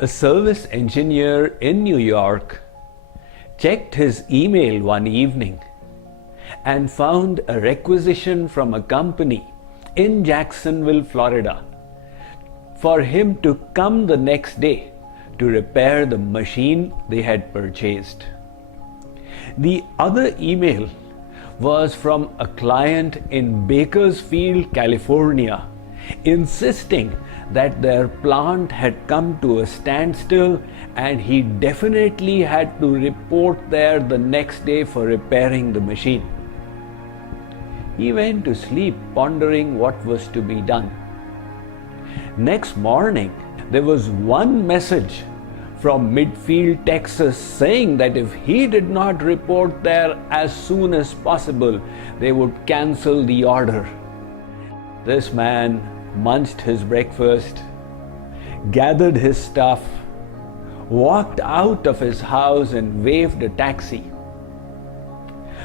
A service engineer in New York checked his email one evening and found a requisition from a company in Jacksonville, Florida, for him to come the next day to repair the machine they had purchased. The other email was from a client in Bakersfield, California, insisting that their plant had come to a standstill and he definitely had to report there the next day for repairing the machine. He went to sleep pondering what was to be done. Next morning, there was one message from Midfield, Texas, saying that if he did not report there as soon as possible, they would cancel the order. This man munched his breakfast, gathered his stuff, walked out of his house and waved a taxi.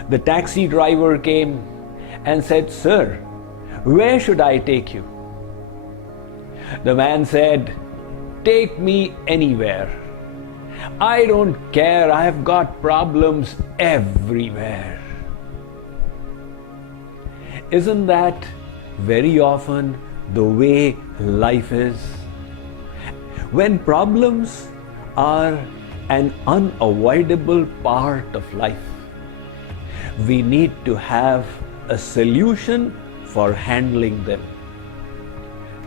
The taxi driver came and said, "Sir, where should I take you?" The man said, "Take me anywhere. I don't care, I've got problems everywhere." Isn't that very often the way life is? When problems are an unavoidable part of life, we need to have a solution for handling them.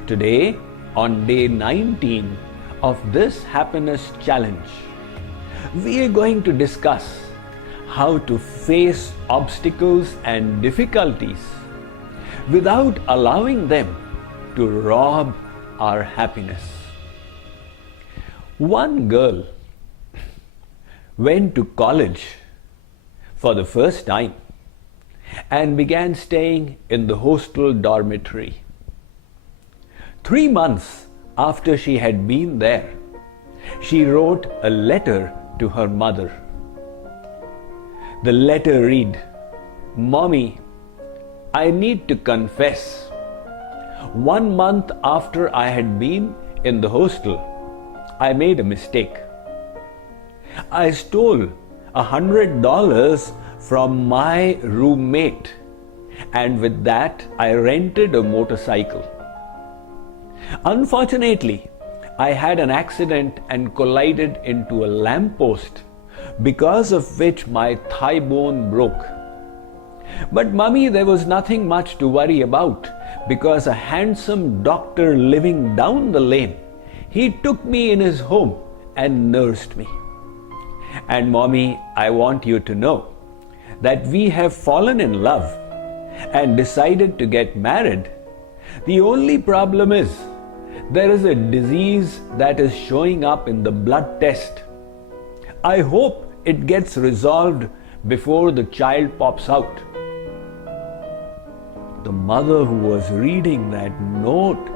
Today, on day 19 of this happiness challenge, we are going to discuss how to face obstacles and difficulties without allowing them to rob our happiness. One girl went to college for the first time and began staying in the hostel dormitory. 3 months after she had been there, she wrote a letter to her mother. The letter read, "Mommy, I need to confess. 1 month after I had been in the hostel, I made a mistake. I stole $100 from my roommate, and with that I rented a motorcycle. Unfortunately, I had an accident and collided into a lamppost, because of which my thigh bone broke. But Mummy, there was nothing much to worry about, because a handsome doctor living down the lane, he took me in his home and nursed me. And Mommy, I want you to know that we have fallen in love and decided to get married. The only problem is there is a disease that is showing up in the blood test. I hope it gets resolved before the child pops out." The mother who was reading that note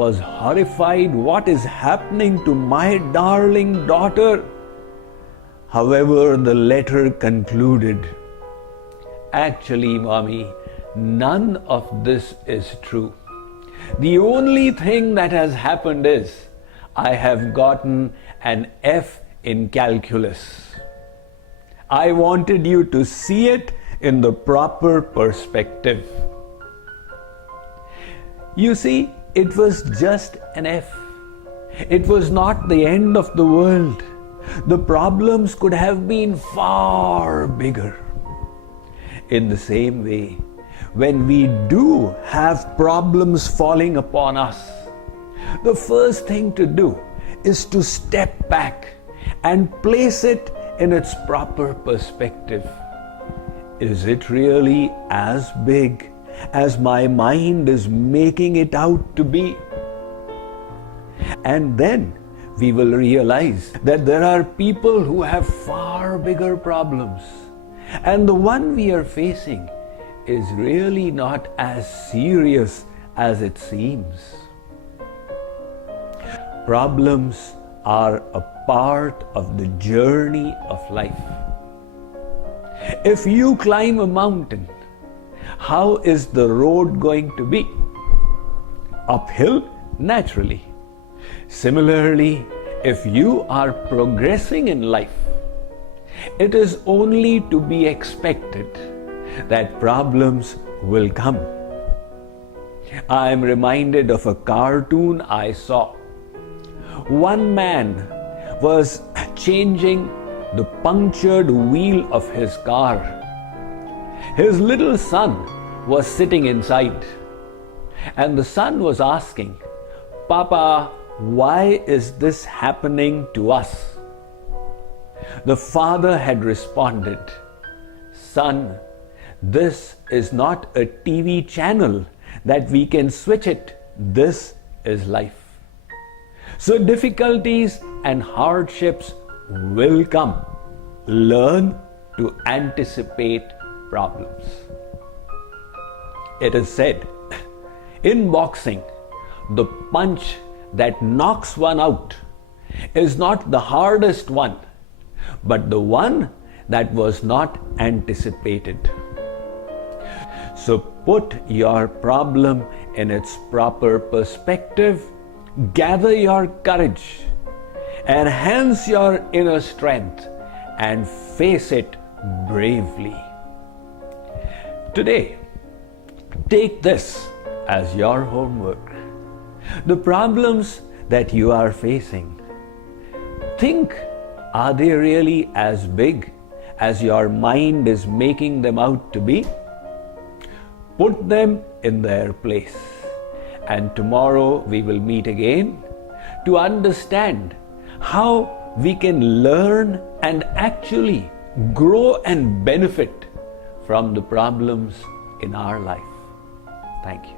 was horrified. What is happening to my darling daughter? However, the letter concluded, "Actually, Mommy, none of this is true. The only thing that has happened is I have gotten an F in calculus." I wanted you to see it in the proper perspective. You see, it was just an F. It was not the end of the world. The problems could have been far bigger. In the same way, when we do have problems falling upon us, the first thing to do is to step back and place it in its proper perspective. Is it really as big as my mind is making it out to be? And then we will realize that there are people who have far bigger problems, and the one we are facing is really not as serious as it seems. Problems are a part of the journey of life. If you climb a mountain, how is the road going to be? Uphill, naturally. Similarly, if you are progressing in life, it is only to be expected that problems will come. I am reminded of a cartoon I saw. One man was changing the punctured wheel of his car. His little son was sitting inside, and the son was asking, "Papa, why is this happening to us?" The father had responded, "Son, this is not a TV channel that we can switch it. This is life. So difficulties and hardships will come. Learn to anticipate problems." It is said, in boxing, the punch that knocks one out is not the hardest one, but the one that was not anticipated. So put your problem in its proper perspective, gather your courage, enhance your inner strength, and face it bravely. Today, take this as your homework. The problems that you are facing, think, are they really as big as your mind is making them out to be? Put them in their place. And tomorrow we will meet again to understand how we can learn and actually grow and benefit from the problems in our life. Thank you.